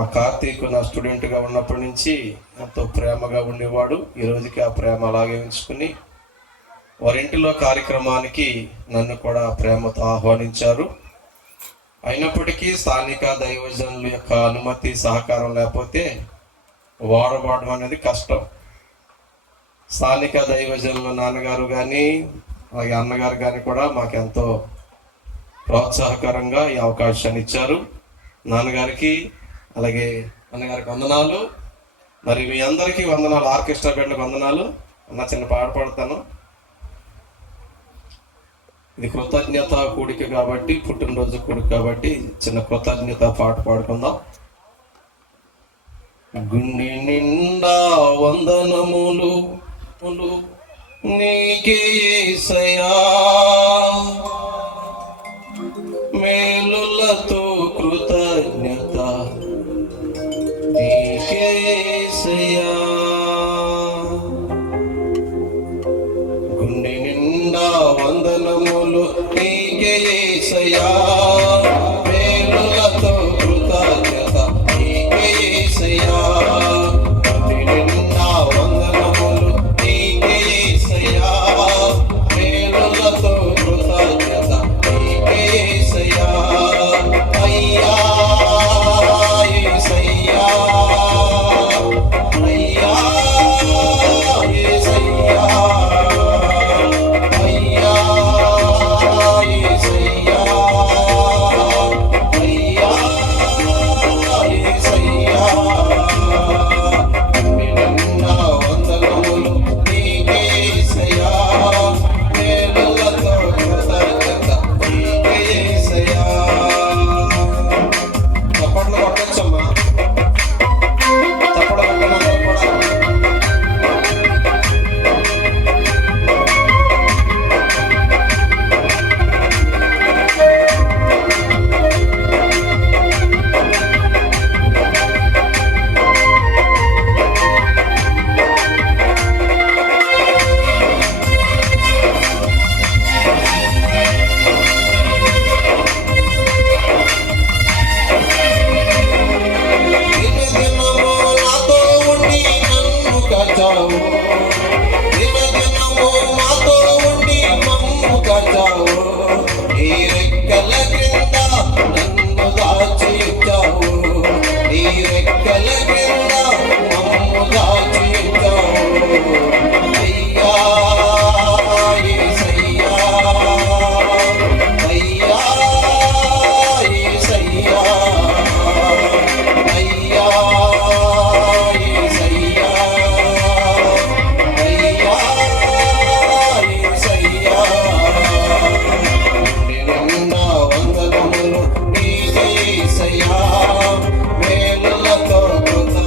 ఆ కార్తీక్ నా స్టూడెంట్గా ఉన్నప్పటి నుంచి ఎంతో ప్రేమగా ఉండేవాడు. ఈ రోజుకి ఆ ప్రేమ అలాగే ఉంచుకుని వారింటిలో కార్యక్రమానికి నన్ను కూడా ప్రేమతో ఆహ్వానించారు. అయినప్పటికీ స్థానిక దైవజనుల యొక్క అనుమతి సహకారం లేకపోతే వాడబడడం అనేది కష్టం. స్థానిక దైవజనుల నాన్నగారు కానీ అలాగే అన్నగారు కానీ కూడా మాకెంతో ప్రోత్సాహకరంగా ఈ అవకాశాన్ని ఇచ్చారు. నాన్నగారికి అలాగే అన్నగారికి వందనాలు. మరి మీ అందరికీ వందనాలు. ఆర్కెస్ట్రా బిడ్డలకు వందనాలు. అన్న చిన్న పాట పాడతాను. ఇది కృతజ్ఞత కూడిక కాబట్టి, పుట్టినరోజు కూడిక కాబట్టి చిన్న కృతజ్ఞత పాట పాడుకుందాం. గుండె నిండా వందనములు నీకే యేసయ్యా, మేలులతో కృతజ్ఞత నీకే యేసయ్యా. గుండె నిండా వందనములు నీకే యేసయ్యా, మేలులతో కృతజ్ఞత నీకే యేసయ్యా. గుండె నిండా వందనములు నీకే యేసయ్యా, మేలులతో కృతజ్ఞత నీకే యేసయ్యా. అయ్యా యేసయ్యా, అయ్యా యేసయ్యా, అయ్యా యేసయ్యా, అయ్యా యేసయ్యా. నిన్న వందనములు నీకే యేసయ్యా, మేలులతో కృతజ్ఞత నీకే యేసయ్యా. చప్పట్లు కొట్టొచ్చమ్మా, చప్పట్లు కొట్టమన్నారు కూడా. దినదినము నాతో ఉండి నన్ను కాచావు, దినదినము నాతో ఉండి మమ్ము కాచావు. నీ రెక్కల క్రింద నన్ను దాచి ఉంచావు, నీ రెక్కల క్రింద మమ్ము దాచి ఉంచావు. అయ్యా యేసయ్యా, అయ్యా యేసయ్యా, అయ్యా యేసయ్యా, అయ్యా యేసయ్యా. నిన్న వందనములు నీకే యేసయ్యా, మేలులతో కృతజ్ఞత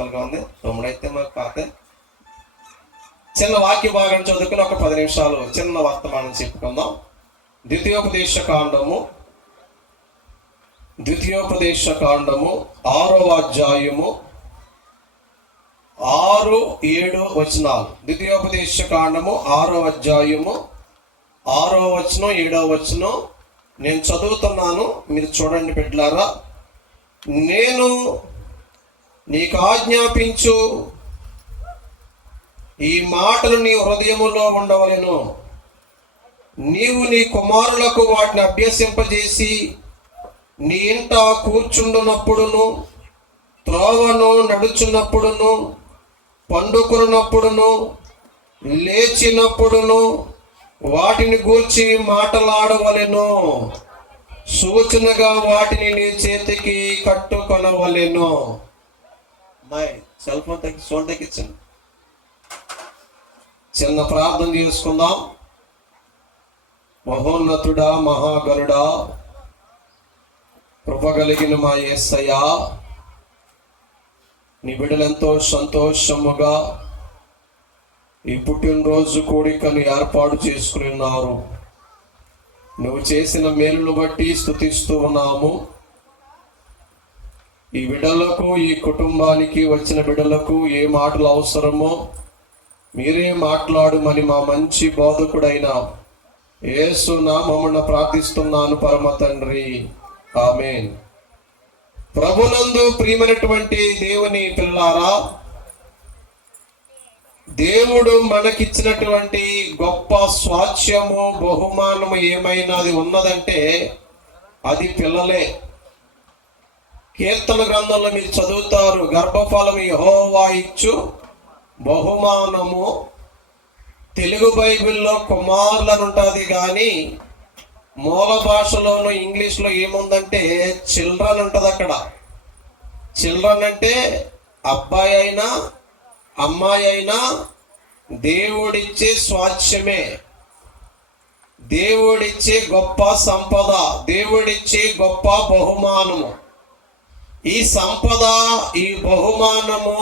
కష్టంగా ఉంది. తమ్ముడైతే మాకు పాత చిన్న వాక్య భాగం చదువుకుని ఒక 10 నిమిషాలు చిన్న వర్తమానం చెప్పుకుందాం. ద్వితీయోపదేశ కాండము 6వ అధ్యాయము 6-7 వచనాలు. ద్వితీయోపదేశ కాండము 6వ అధ్యాయము 6వ వచనం 7వ వచనం నేను చదువుతున్నాను, మీరు చూడండి బిడ్డలారా. నేను నీకు ఆజ్ఞాపించు ఈ మాటలు నీ హృదయములో ఉండవలెను. నీవు నీ కుమారులకు వాటిని అభ్యసింపజేసి నీ ఇంట కూర్చుండునప్పుడును, త్రోవను నడుచున్నప్పుడును, పండుకున్నప్పుడును, లేచినప్పుడును వాటిని గూర్చి మాటలాడవలెను. సూచనగా వాటిని నీ చేతికి కట్టుకొనవలెను. సెల్ ఫోన్ తగ్గించండి. చిన్న ప్రార్థన చేసుకుందాం. మహోన్నతుడా, మహాగరుడా, కృపగలిగిన మా యేసయ్యా, నీ బిడ్డలెంతో సంతోషముగా ఈ పుట్టినరోజు కోడికను ఏర్పాటు చేసుకుని ఉన్నారు. నువ్వు చేసిన మేలును బట్టి స్తుతిస్తూ ఉన్నాము. ఈ బిడ్డలకు, ఈ కుటుంబానికి వచ్చిన బిడ్డలకు ఏ మాటలు అవసరమో మీరే మాట్లాడుమని మా మంచి బోధకుడైన యేసు నామమున ప్రార్థిస్తున్నాను పరమ తండ్రి, ఆమేన్. ప్రభునందు ప్రియమైనటువంటి దేవుని పిల్లారా, దేవుడు మనకిచ్చినటువంటి గొప్ప స్వాస్థ్యము, బహుమానము ఏమైనాది ఉన్నదంటే అది పిల్లలే. కీర్తన గ్రంథంలో మీరు చదువుతారు, గర్భఫలము యెహోవా ఇచ్చు బహుమానము. తెలుగు బైబిల్లో కుమారులను ఉంటుంది, కానీ మూల భాషలోను ఇంగ్లీష్లో ఏముందంటే చిల్డ్రన్ ఉంటుంది. అక్కడ చిల్డ్రన్ అంటే అబ్బాయి అయినా అమ్మాయి అయినా దేవుడిచ్చే స్వాస్థ్యమే, దేవుడిచ్చే గొప్ప సంపద, దేవుడిచ్చే గొప్ప బహుమానము. ఈ సంపద, ఈ బహుమానము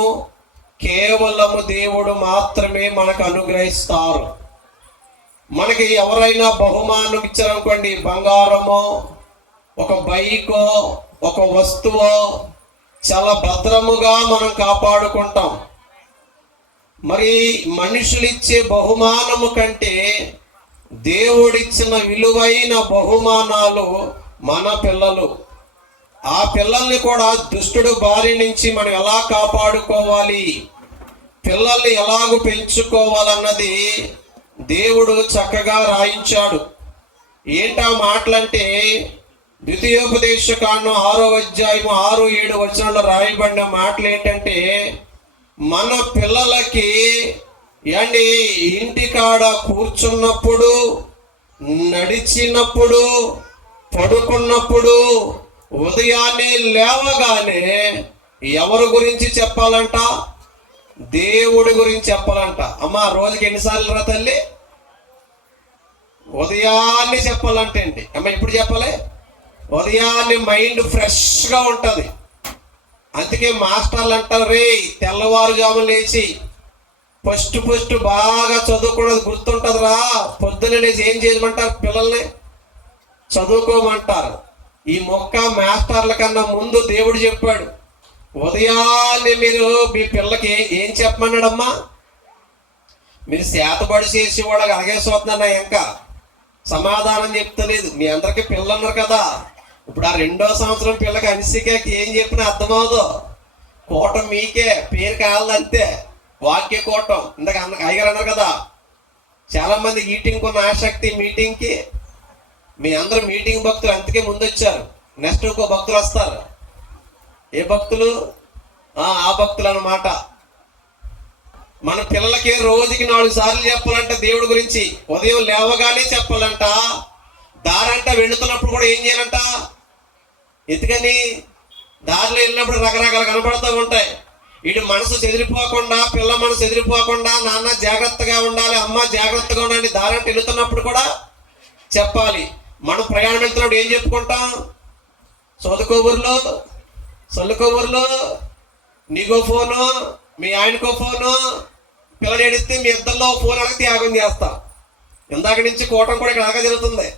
కేవలము దేవుడు మాత్రమే మనకు అనుగ్రహిస్తారు. మనకి ఎవరైనా బహుమానం ఇచ్చారనుకోండి, బంగారమో, ఒక బైకో, ఒక వస్తువో, చాలా భద్రముగా మనం కాపాడుకుంటాం. మరి మనుషులు ఇచ్చే బహుమానము కంటే దేవుడిచ్చిన విలువైన బహుమానాలు మన పిల్లలు. ఆ పిల్లల్ని కూడా దుష్టుడు బారి నుంచి మనం ఎలా కాపాడుకోవాలి, పిల్లల్ని ఎలాగూ పెంచుకోవాలన్నది దేవుడు చక్కగా రాయించాడు. ఏంటా మాటలంటే, ద్వితీయోపదేశ కాండం 6వ అధ్యాయం 6-7 వచనాల్లో రాయబడిన మాటలు ఏంటంటే, మన పిల్లలకి ఇంటికాడ కూర్చున్నప్పుడు, నడిచినప్పుడు, పడుకున్నప్పుడు, ఉదయాన్నే లేవగానే ఎవరి గురించి చెప్పాలంట? దేవుడి గురించి చెప్పాలంట. అమ్మా, రోజుకి ఎన్నిసార్లు రా తల్లి? ఉదయాన్నే చెప్పాలంటే అండి. అమ్మ, ఎప్పుడు చెప్పాలి? ఉదయాన్నే మైండ్ ఫ్రెష్గా ఉంటుంది. అందుకే మాస్టర్లు అంటారు, రే తెల్లవారుజాము లేచి ఫస్ట్ బాగా చదువుకున్నది గుర్తుంటుంది రా, పొద్దున్న లేచి ఏం చేయమంటారు? పిల్లల్ని చదువుకోమంటారు. ఈ మొక్క మాస్టర్ల కన్నా ముందు దేవుడు చెప్పాడు, ఉదయాన్నే మీరు మీ పిల్లకి ఏం చెప్పమన్నాడమ్మా? మీరు చేతబడి చేసి వాళ్ళకి అలగేసోతున్నా ఇంకా సమాధానం చెప్తలేదు. మీ అందరికీ పిల్లలు ఉన్నారు కదా, ఇప్పుడు ఆ 2వ సంవత్సరం పిల్లకి అనిసికకి ఏం చెప్పినా అర్థమవుదు. కూటం మీకే, పేరు కావాలంతే, వాక్య కూటం. ఇందాక అయ్యగారు అన్నారు కదా, చాలా మంది ఈటింగ్ ఉన్న ఆసక్తి మీటింగ్కి. మీ అందరూ మీటింగ్ భక్తులు, అందుకే ముందు వచ్చారు. నెక్స్ట్ ఇంకో భక్తులు వస్తారు. ఏ భక్తులు? ఆ భక్తులు అన్నమాట. మన పిల్లలకి రోజుకి 4 సార్లు చెప్పాలంట దేవుడి గురించి. ఉదయం లేవగానే చెప్పాలంట. దారంట వెళుతున్నప్పుడు కూడా ఏం చేయాలంట? ఎందుకని? దారిలో వెళ్ళినప్పుడు రకరకాలు కనపడుతూ ఉంటాయి. ఇటు మనసు చెదిరిపోకుండా, పిల్ల మనసు చెదిరిపోకుండా, నాన్న జాగ్రత్తగా ఉండాలి, అమ్మ జాగ్రత్తగా ఉండాలి. దారంట వెళుతున్నప్పుడు కూడా చెప్పాలి. మనం ప్రయాణం వెళ్తున్నప్పుడు ఏం చెప్పుకుంటాం? చదువుకోబుర్లు, చల్లుకోబుర్లు, నీకో ఫోను, మీ ఆయనకో ఫోను, పిల్లలు ఏడిస్తే మీ ఇద్దరిలో ఫోన్ అడిగి త్యాగం చేస్తా. ఇందాక నుంచి కూటం కూడా ఇక్కడ అడగ జరుగుతుంది.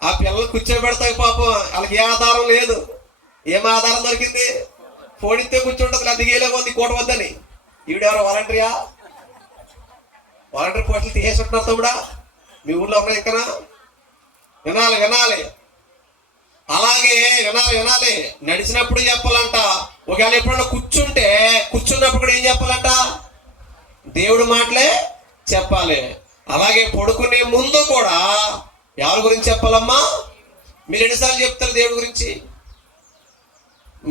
ఆ పిల్లలు కూర్చోబెడతాయి పాపం, వాళ్ళకి ఏ ఆధారం లేదు. ఏం ఆధారం దొరికింది? ఫోన్ ఇస్తే కూర్చుంటుంది, అది దిగేలే ఉంది కూటం వద్దని. ఈవిడెవరో వాలంటరీయా? వాలంటరీ పోస్టులు తీసేసుకుంటున్నారు తమ్ముడా, మీ ఊర్లో ఉన్నాయి ఇంకా? వినాలి వినాలి, అలాగే వినాలి. నడిచినప్పుడు చెప్పాలంట. ఒకవేళ ఎప్పుడన్నా కూర్చున్నప్పుడు కూడా ఏం చెప్పాలంట? దేవుడి మాటలే చెప్పాలి. అలాగే పడుకునే ముందు కూడా ఎవరి గురించి చెప్పాలమ్మా? మీరు ఎన్నిసార్లు చెప్తారు దేవుడి గురించి?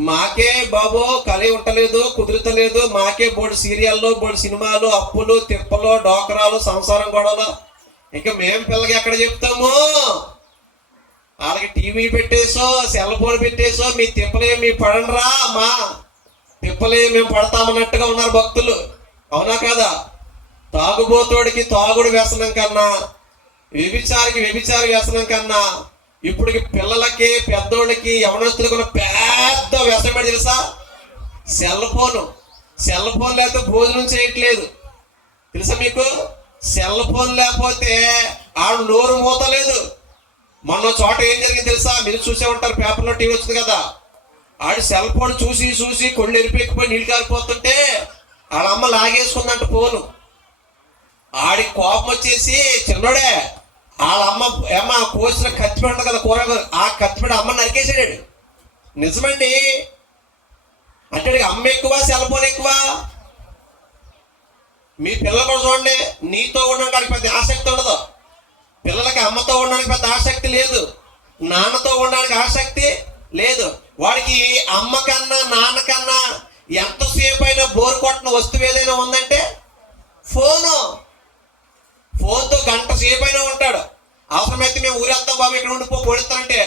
మాకే బాబు కలి ఉండలేదు, కుదురుతలేదు, మాకే బోర్డు సీరియల్లో, బోర్డు సినిమాలు, అప్పులు, తిప్పలు, డోకరాలు, సంసారం గొడవలు. ఇంకా మేము పిల్లకి ఎక్కడ చెప్తాము? వాళ్ళకి టీవీ పెట్టేసో, సెల్ ఫోన్ పెట్టేసో, మీ తిప్పలే మీ పడంరా, మా తిప్పలే మేము పడతామన్నట్టుగా ఉన్నారు భక్తులు. అవునా కదా? తాగుబోతోడికి తాగుడు వ్యసనం కన్నా, వ్యభిచారికి వ్యభిచారి వ్యసనం కన్నా, ఇప్పటికి పిల్లలకి, పెద్దోళ్ళకి, యవనస్తులకు ఉన్న పెద్ద వ్యసనం ఏంటి తెలుసా? సెల్ ఫోన్ లేకపోతే భోజనం చేయట్లేదు. తెలుసా మీకు? సెల్ ఫోన్ లేకపోతే ఆడు నోరు మూతలేదు. మొన్న చోట ఏం జరిగింది తెలుసా? మీరు చూసే ఉంటారు, పేపర్లో, టీవీ వచ్చింది కదా. ఆడు సెల్ ఫోన్ చూసి కొళ్ళు ఎరిపెక్కిపోయి నీళ్ళు కారిపోతుంటే వాళ్ళ అమ్మ లాగేసుకుందంట ఫోను. ఆడి కోపం వచ్చేసి చిన్నోడే వాళ్ళ అమ్మ కోసిన కత్తిపెడ ఉంటుంది కదా కూర, ఆ కత్తిపెడ అమ్మ నరికేసాడు. నిజమండి. అంటే అమ్మ ఎక్కువ, సెల్ ఫోన్ ఎక్కువ. మీ పిల్లలు కూడా చూడండి, నీతో ఉండడానికి పెద్ద ఆసక్తి ఉండదు. పిల్లలకి అమ్మతో ఉండడానికి పెద్ద ఆసక్తి లేదు, నాన్నతో ఉండడానికి ఆసక్తి లేదు. వాడికి అమ్మ కన్నా నాన్న కన్నా ఎంతసేపు అయినా బోరు కొట్టిన వస్తువు ఏదైనా ఉందంటే ఫోన్తో గంట సేపు అయినా ఉంటాడు. అవసరమైతే మేము ఊరేస్తాం బాబు, ఇక్కడ ఉండి పోడిస్తానంటే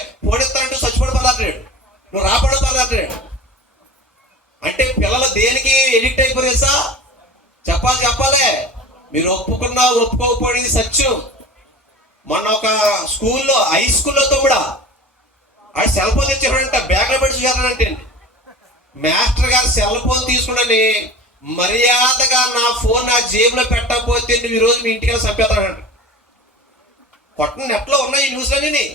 చచ్చిపడిపోతాడు, నువ్వు రాపడిపోతాడు. అంటే పిల్లలు దేనికి ఎడిక్ట్ అయిపోయేసా? చెప్పాలి. మీరు ఒప్పుకున్నా ఒప్పుకోకపోయింది సత్యం. మొన్న ఒక స్కూల్లో, హై స్కూల్లో తమ్ముడా, ఆడు సెల్ ఫోన్ తెచ్చాడంట, బ్యాగ్లో పెట్టి చూసాడంటే. మాస్టర్ గారు సెల్ ఫోన్ తీసుకుని మర్యాదగా నా ఫోన్ నా జేబులో పెట్టకపోతే నువ్వు ఈరోజు మీ ఇంటికి చంపేస్తాడంట. కొట్టిన నెట్లో ఉన్నాయి న్యూస్లన్నీ.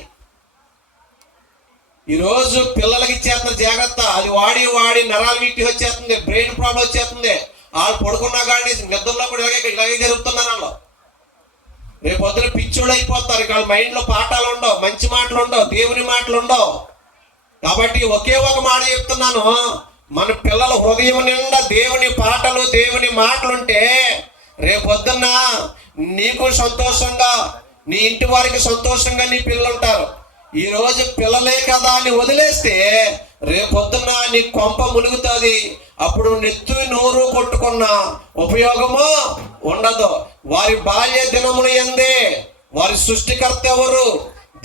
ఈరోజు పిల్లలకి ఇచ్చేస్తున్న జాగ్రత్త. అది వాడి నరాలు వీటి వచ్చేస్తుంది, బ్రెయిన్ ప్రాబ్లం వచ్చేస్తుంది. వాళ్ళు పడుకున్నా కానీ నిద్రలో కూడా ఇలాగే జరుగుతున్నారు. వాళ్ళు రేపు పొద్దున పిచ్చోళ్ళు అయిపోతారు. వాళ్ళ మైండ్లో పాఠాలు ఉండవు, మంచి మాటలు ఉండవు, దేవుని మాటలు ఉండవు. కాబట్టి ఒకే ఒక మాట చెప్తున్నాను, మన పిల్లల హృదయం నిండా దేవుని పాటలు, దేవుని మాటలుంటే రేపొద్దున్న నీకు సంతోషంగా, నీ ఇంటి వారికి సంతోషంగా నీ పిల్లలు ఉంటారు. ఈరోజు పిల్లలే కదా అని వదిలేస్తే రేపొద్దున్న నీ కొంప మునుగుతుంది. అప్పుడు నెత్తు నోరు కొట్టుకున్న ఉపయోగము ఉండదు. వారి బాల్య దినములు ఎందే వారి సృష్టికర్త ఎవరు?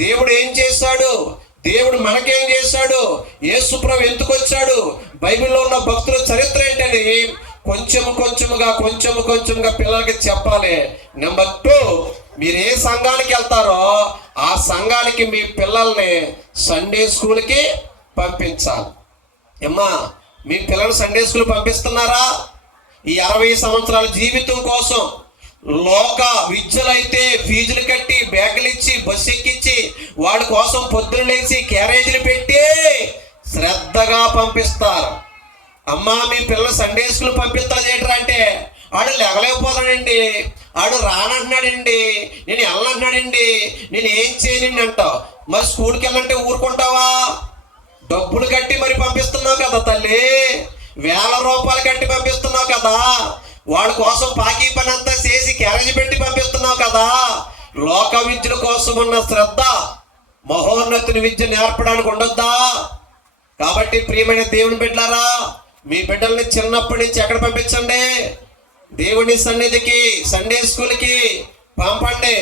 దేవుడు ఏం చేశాడు? దేవుడు మనకేం చేశాడు? యేసుప్రభు ఎందుకు వచ్చాడు? బైబిల్లో ఉన్న భక్తుల చరిత్ర ఏంటని కొంచెముగా పిల్లలకి చెప్పాలి. నెంబర్ 2, మీరు ఏ సంఘానికి వెళ్తారో ఆ సంఘానికి మీ పిల్లల్ని సండే స్కూల్కి పంపించాలి. అమ్మా, మీ పిల్లలు సండే స్కూల్ పంపిస్తున్నారా? ఈ 60 సంవత్సరాల జీవితం కోసం లోక విద్యలైతే ఫీజులు కట్టి, బ్యాగులు ఇచ్చి, బస్సు ఎక్కించి, వాడి కోసం పొద్దున లేచి క్యారేజీలు పెట్టి శ్రద్ధగా పంపిస్తారు. అమ్మా, మీ పిల్లలు సండే స్కూల్ పంపిస్తా చేయటరా అంటే ఆడు లేవలేకపోతాడండి, ఆడు రానంటున్నాడండి, నేను వెళ్ళనంటున్నాడండి, నేను ఏం చేయనండి అంటావు. మరి స్కూల్కి వెళ్ళంటే ఊరుకుంటావా? డబ్బులు కట్టి మరి పంపిస్తున్నావు కదా తల్లి, వేల రూపాయలు కట్టి పంపిస్తున్నావు కదా, వాళ్ళ కోసం పాకీ పని అంతా చేసి క్యారేజీ పెట్టి పంపిస్తున్నావు కదా. లోక విద్యల కోసం ఉన్న శ్రద్ధ మహోన్నతుని విద్య నేర్పడానికి ఉండొద్దా? కాబట్టి ప్రియమైన దేవుని బిడ్డలారా, మీ బిడ్డల్ని చిన్నప్పటి నుంచి ఎక్కడ పంపించండి? దేవుని సన్నిధికి, సండే స్కూల్కి పంపండి.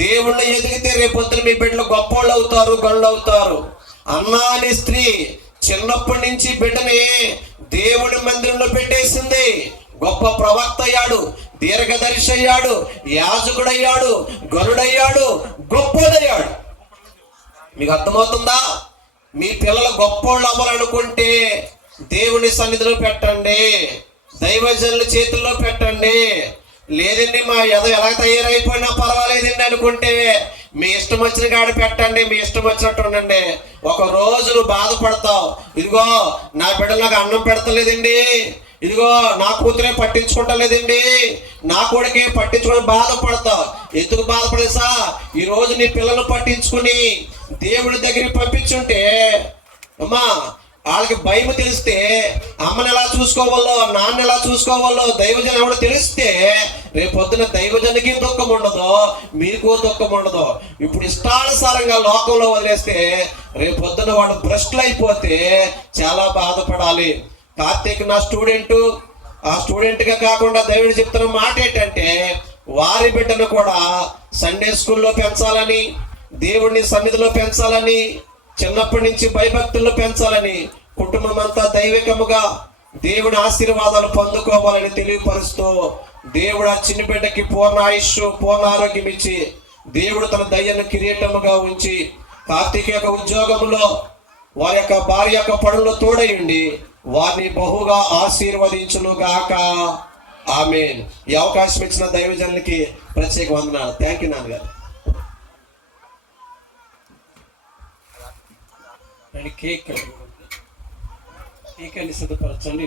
దేవుణ్ణి ఎదిగితే రేపొద్దున మీ బిడ్డలు గొప్పోళ్ళు అవుతారు, గళ్ళు అవుతారు. అన్నాని స్త్రీ చిన్నప్పటి నుంచి బిడ్డని దేవుడి మందిరంలో పెట్టేసింది. గొప్ప ప్రవక్త అయ్యాడు, దీర్ఘదర్శి అయ్యాడు, యాజకుడయ్యాడు, గరుడయ్యాడు, గొప్పోడయ్యాడు. మీకు అర్థమవుతుందా? మీ పిల్లలు గొప్పోళ్ళు అవ్వాలనుకుంటే దేవుని సన్నిధిలో పెట్టండి, దైవజనుల చేతుల్లో పెట్టండి. లేదండి మా ఎద ఎలా తయారైపోయినా పర్వాలేదండి అనుకుంటే మీ ఇష్టం వచ్చిన కాడ పెట్టండి, మీ ఇష్టం వచ్చినట్టు ఉండండి. ఒక రోజు నువ్వు బాధపడతావు, ఇదిగో నా బిడ్డలు నాకు అన్నం పెడతలేదండి, ఇదిగో నా కూతురే పట్టించుకుంటలేదండి, నా కొడుకే పట్టించుకొని బాధపడతావు. ఎందుకు బాధపడేసా? ఈ రోజు నీ పిల్లలు పట్టించుకుని దేవుడి దగ్గరికి పంపించుంటే అమ్మా వాళ్ళకి భయం తెలిస్తే అమ్మని ఎలా చూసుకోవాలో, నాన్న ఎలా చూసుకోవాలో దైవజనం ఎవడో తెలిస్తే రేపు పొద్దున దైవజనికి దుఃఖం ఉండదు, మీకు దుఃఖం ఉండదు. ఇప్పుడు ఇష్టానుసారంగా లోకంలో వదిలేస్తే రేపు పొద్దున వాడు భ్రష్టులు అయిపోతే చాలా బాధపడాలి. కార్తీక్ నా స్టూడెంట్, ఆ స్టూడెంట్గా కాకుండా దేవుడు చెప్తున్న మాట ఏంటంటే వారి బిడ్డను కూడా సండే స్కూల్లో పెంచాలని, దేవుడిని సన్నిధిలో పెంచాలని, చిన్నప్పటి నుంచి భయభక్తుల్లో పెంచాలని, కుటుంబం అంతా దైవికముగా దేవుని ఆశీర్వాదాలు పొందుకోవాలని తెలియపరుస్తూ దేవుడు ఆ చిన్న బిడ్డకి పూర్ణ ఆయుష్, పూర్ణ ఆరోగ్యం ఇచ్చి దేవుడు తన దయ్యను కిరీటముగా ఉంచి కార్తీక యొక్క ఉద్యోగంలో వారి యొక్క భార్య యొక్క పనుల్లో తోడయుండి వారిని బహుగా ఆశీర్వదించును గాక. ఆమేన్. ఈ అవకాశం ఇచ్చిన దైవజనులకి ప్రత్యేక వందనాలు. థ్యాంక్ యూ నాన్నగారు. కేక్ సిద్ధపరచండి.